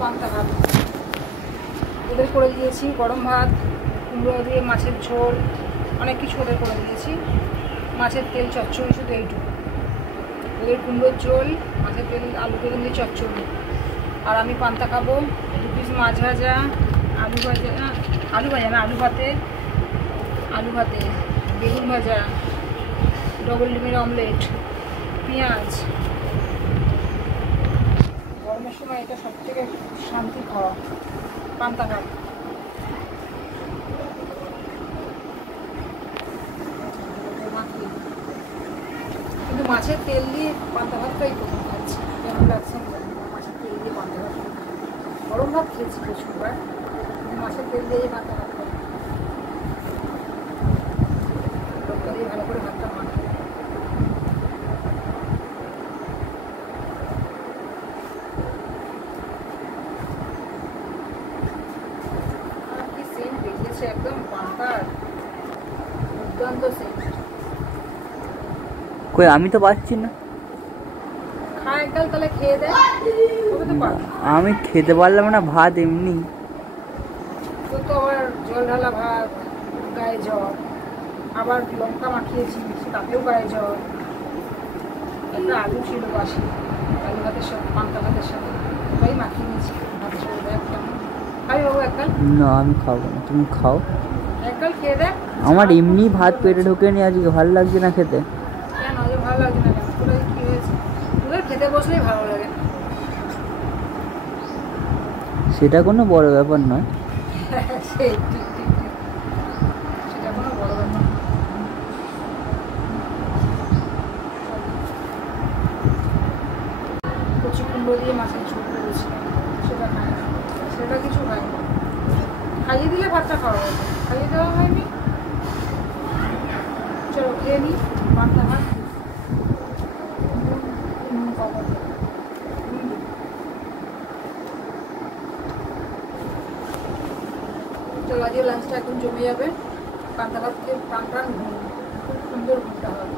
পান্তা ভাত ওদের করে দিয়েছি, গরম ভাত, কুমড়ো দিয়ে মাছের ঝোল, অনেক কিছু ওদের করে দিয়েছি। মাছের তেল চচ্চড়ি, শুধু এইটুকু। ওদের কুমড়োর ঝোল, মাছের তেল, আলু বেগুন দিয়ে চচ্চড়ি। আর আমি পান্তা খাবো, 2 পিস মাছ ভাজা, আলু ভাজা না আলু ভাতে, বেগুন ভাজা, ডবল ডিমের অমলেট, পেঁয়াজ। গরমের সময় এটা সব থেকে শান্তি খাওয়া, পান্তা ভাত। কিন্তু মাছের তেল দিয়ে পান্তা ভাতটাই প্রথম খাচ্ছি, কেমন লাগছে মাছের তেল দিয়ে পান্তা ভাত। গরম ভাত খেয়েছি প্রচুরবার, কিন্তু মাছের তেল দিয়ে পান্তা ভাত খাই। লঙ্কা দিয়ে ভালো করে ভাতটা মাখি। কি সেন্ট বেরিয়েছে একদম পান্তার, দুর্দান্ত সেন্ট। কই আমি তো পাচ্ছি না। খা একগাল, তাহলে খেয়ে দেয়, তবে তো পারবো। আমি খেতে পারলাম না, ভাত এমনি। তো তো আবার জল ঢালা ভাত, গায়ে জ্বর, আবার লঙ্কা মাখিয়েছি তাতেও গায়ে জ্বর। একটা আলু ছিল বাসি, আলু ভাতের সাথে, পান্তা ভাতের সাথে ওটাই মাখিয়ে নিয়েছি। ভাত ছিল দেখ কেমন। খাই বাবু একগাল? না আমি খাবো না, তুমি খাও। একগাল খেয়ে দেখ। আমার এমনি ভাত পেটে ঢোকেনি আজকে, ভালো লাগছে না খেতে। কেন আজ ভালো লাগছে না কেন? তোরা কি হয়েছে? তোদের খেতে বসলেই ভালো লাগে। সেটা কোনো বড় ব্যাপার নয়। সেই ঠিক ঠিক ঠিক, সেটা কোনো বড় ব্যাপার না। কচি কুমড়ো দিয়ে মাছের ঝোল করেছিলাম, সেটা খাই না, সেটা কিছু খাই না। খাইয়ে দিলে ভাতটা খাওয়া হবে, খাইয়ে দেওয়া হয়নি। চলো খেয়ে নিই পান্তা ভাত। চলো আজকে লাঞ্চটা এখন জমে যাবে। পান্তা ভাত খেয়ে প্রাণ প্রাণ ঘুম, খুব সুন্দর ঘুমটা হবে।